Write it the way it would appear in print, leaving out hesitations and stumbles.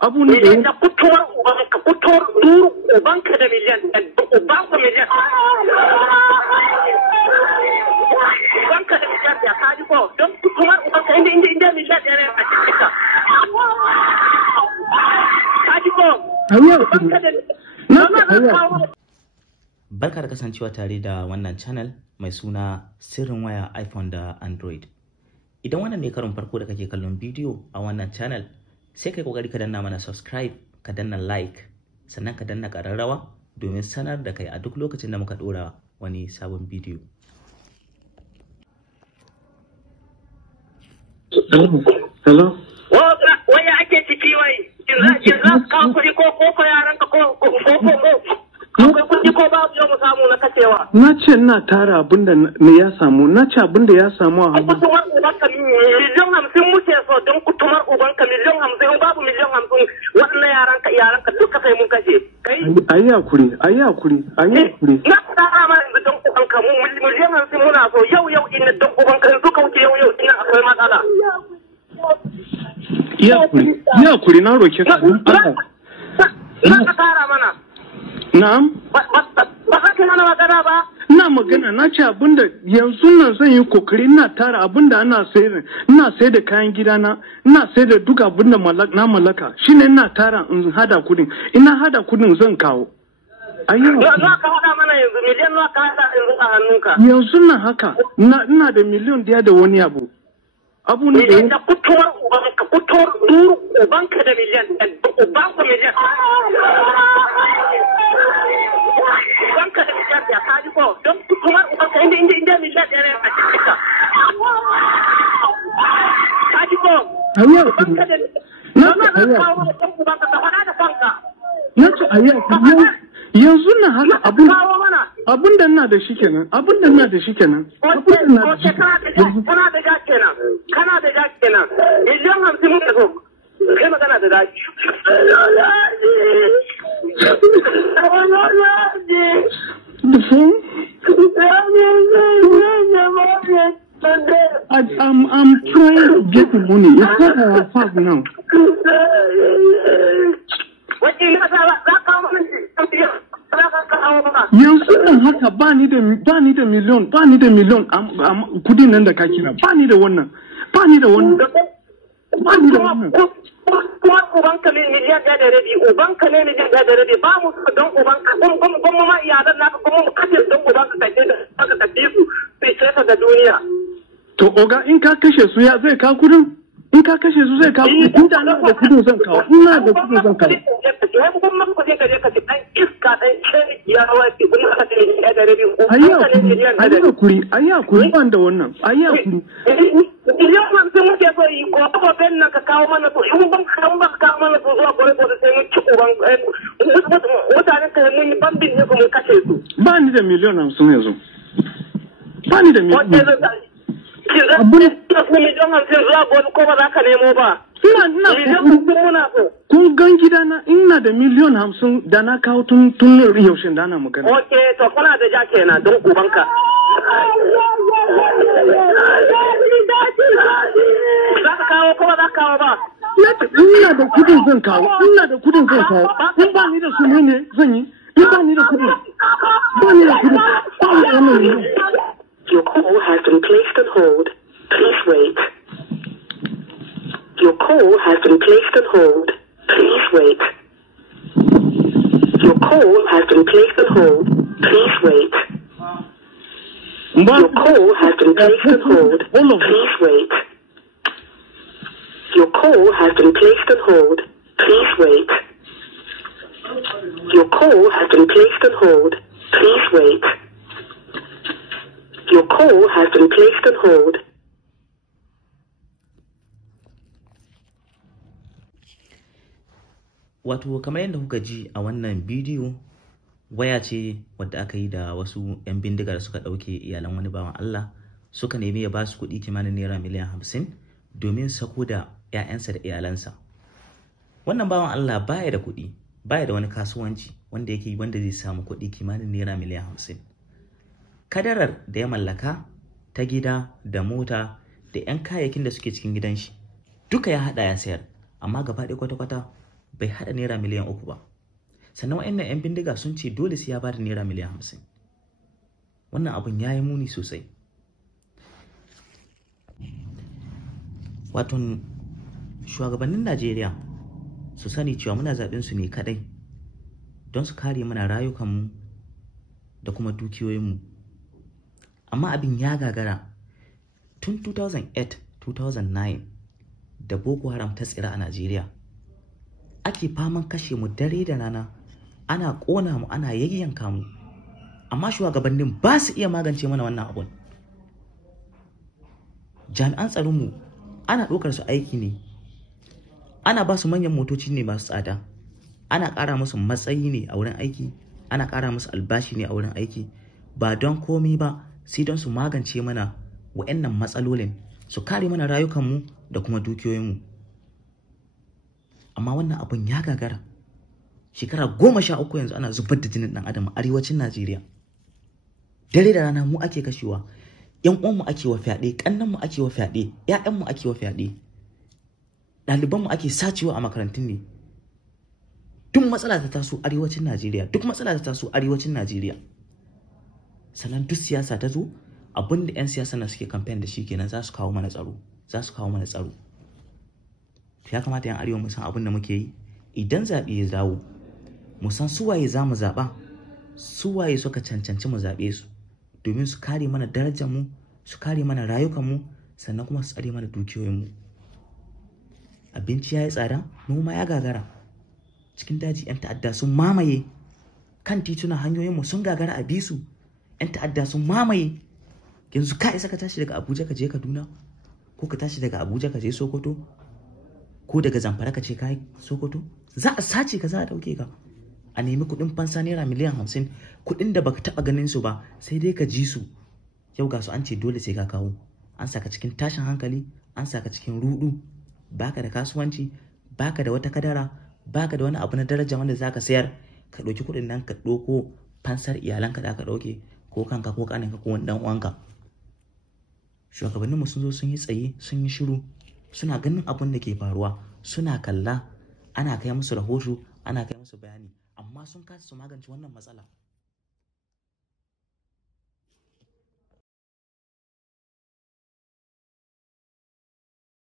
abu ne da kutuwar ubanka kutuwar duru ubanka da miliyan ubanka miliyan ubanka da miliyan ya kaji ko don kutuwar ubanka inda miliyan ya ne a cikin ka kaji ko ubanka da Barka da kasancewa tare da wannan channel mai suna sirrin waya iPhone da Android. Idan wannan ne karon farko da kake kallon bidiyo a wannan channel, sai kai kokari ka danna mana subscribe, ka danna like, sannan ka danna kararrawa domin sanar da kai a duk lokacin da muka dora wani sabon bidiyo. Hello? Waya ake ciki wai? Kin za ka kuɗi ko yaran ka ko kuɗi ko babu yau mu samu na kacewa. Na ce ina tara abinda ne ya samu, na ce abinda ya samu a hannu. Kutumar ubanka miliyan 50 muke so don kutumar ubanka miliyan 50 babu miliyan 50 waɗannan yaran ka duka sai mun kashe. Ayi hakuri. Na tsara ma yanzu don ubanka mu miliyan 50 muna so yau ina don ubanka yanzu ka wuce yau ina akwai matsala. Ya kuri na roke ka. Ina ka tara mana. Na'am. Ba ka kai mana magana ba. Ina magana na ce abinda yanzu nan zan yi kokari ina tara abinda ina sayar da kayan gidana, ina sayar da duk abinda na mallaka. Shine ina tara in hada kudin. Ina hada kudin zan kawo. Nawa ka hada mana yanzu miliyan nawa ka hada yanzu a hannunka. Yanzu nan haka ina da miliyan daya da wani abu. Abu ne da kutuwar duru ubanka da miliyan ubanka miliyan ubanka da miliyan ya kaji ko don kutuwar ubanka inda miliyan ya ne a cikin ka kaji ko ubanka da ubanka ka fada da kanka na ce yanzu na haka abun da ina da shi kenan kana da ja kenan miliyan 50 mun so kai magana da daji I'm trying to get the money. It's not our fault now. Yanzu nan haka ba ni da miliyon kudin nan da ka kira ba ni da wannan kuma ubanka ne miliyan ɗaya da rabi ubanka ne miliyan ɗaya da rabi ba mu don ubanka kuma ma iyalan naka kuma mu kashe don ubanka ka tafi su sai ka da duniya to oga in ka kashe su ya zai ka kudin in ka kashe su zai kawo kudin da na da kudin zan kawo ina da kudin zan kawo ayya ban da wannan ayya kuri miliyan 50 muke so yi ko ababen nan ka kawo mana to in ban kawo mana to zuwa gore gore sai mun ci uban mutanen ka mun yi bambin ne kuma kashe su ba ni da miliyan 50 yanzu ba ni da miliyan ko ba za ka nemo ba. Kun gan gidana ina da miliyan 50 da na kawo tun yaushe da ana magana. Ok, to kuna da ja kenan don ubanka. Za ka kawo ko ba za ka kawo ba? Ina da kudin zan kawo. In ba ni da su ne zan yi. In ba ni da kudin. Your call has been placed on hold. Please wait. Your call has been placed on hold. Please wait. Your call has been placed on hold. Please wait. Your call has been placed on hold. Please wait. Your call has been placed on hold. Please wait. Your call has been placed on hold. Please wait. Your call has been placed on hold. Wato kamar yadda kuka ji a wannan bidiyo, waya ce wadda aka yi da wasu 'yan bindiga da suka ɗauke iyalan wani bawan Allah, suka nemi ya ba su kuɗi kimanin naira miliyan 50 domin sako da 'ya'yansa da iyalansa. Wannan bawan Allah baya da kuɗi, baya da wani kasuwanci wanda zai samu kuɗi kimanin naira miliyan 50. Kadarar da ya mallaka ta gida da mota da 'yan kayayyakin da suke cikin gidan shi duka ya haɗa ya sayar, amma gaba ɗaya kwata-kwata bai haɗa naira miliyan 3 ba. Sannan wa'annan 'yan bindiga sun ce dole sai ya ba da naira miliyan 50. Wannan abun ya yi muni sosai. Wato shugabannin Najeriya su sani cewa muna zaɓen su ne kaɗai don su kare mana rayukanmu da kuma dukiyoyinmu. Amma abin ya gagara. Tun 2008-2009 da Boko Haram ta tsira a Najeriya, ake faman kashe mu dare da rana, ana ƙona mu, ana yayyanka mu, amma shugabannin ba su iya magance mana wannan abun. Jami'an tsaronmu ana ɗaukar su aiki ne, ana ba su manyan motoci ne masu tsada, ana ƙara musu matsayi ne a wurin aiki, ana ƙara musu albashi ne a wurin aiki, ba don komai ba sai don su magance mana wa'annan matsalolin, su kare mana rayukanmu da kuma dukiyoyinmu. Amma wannan abun ya gagara. Shekara 13 yanzu ana zubar da jinin ɗan adam a arewacin Najeriya. Dare da rana mu ake kashewa, 'yan uwanmu ake wa fyaɗe, ƙannanmu ake wa fyaɗe, 'ya'yanmu ake wa fyaɗe, ɗalibanmu ake sacewa a makarantun ne. Duk matsala ta taso arewacin Najeriya, sannan duk siyasa ta zo, abin da 'yan siyasa na suke kamfen da shi kenan, za su kawo mana tsaro. Ya kamata 'yan arewa mu san abin da muke yi. Idan zaɓe ya dawo, mu san suwaye za mu zaɓa, suwaye suka cancanci mu zaɓe su, domin su kare mana darajarmu, su kare mana rayukanmu, sannan kuma su tsare mana dukiyoyinmu. Abinci ya yi tsada, noma ya gagara. Cikin daji 'yan ta'adda sun mamaye, kan tituna hanyoyinmu sun gagara a bisu, 'yan ta'adda sun mamaye. Yanzu ka isa ka tashi daga Abuja ka je Kaduna, ko ka tashi daga Abuja ka je Sokoto, ko daga Zamfara ka ce ka yi Sokoto, za a sace ka, za a ɗauke ka, a nemi kuɗin fansa naira miliyan 50, kuɗin da baka taɓa ganin su ba, sai dai ka ji su. Yau ga su an ce dole sai ka kawo. An saka cikin tashin hankali, an saka cikin rudu, baka da kasuwanci, baka da wata kadara, baka da wani abu na daraja wanda zaka sayar, ka ɗauki kuɗin nan ka ɗauko fansar iyalanka da ka ɗauke, ko kanka ko ƙaninka ko wani ɗan uwanka. Shugabanninmu sun zo sun yi tsaye, sun yi shiru, suna ganin abin da ke faruwa, suna kalla, ana kai musu rahoto, ana kai musu bayani, amma sun kasa su magance wannan matsala.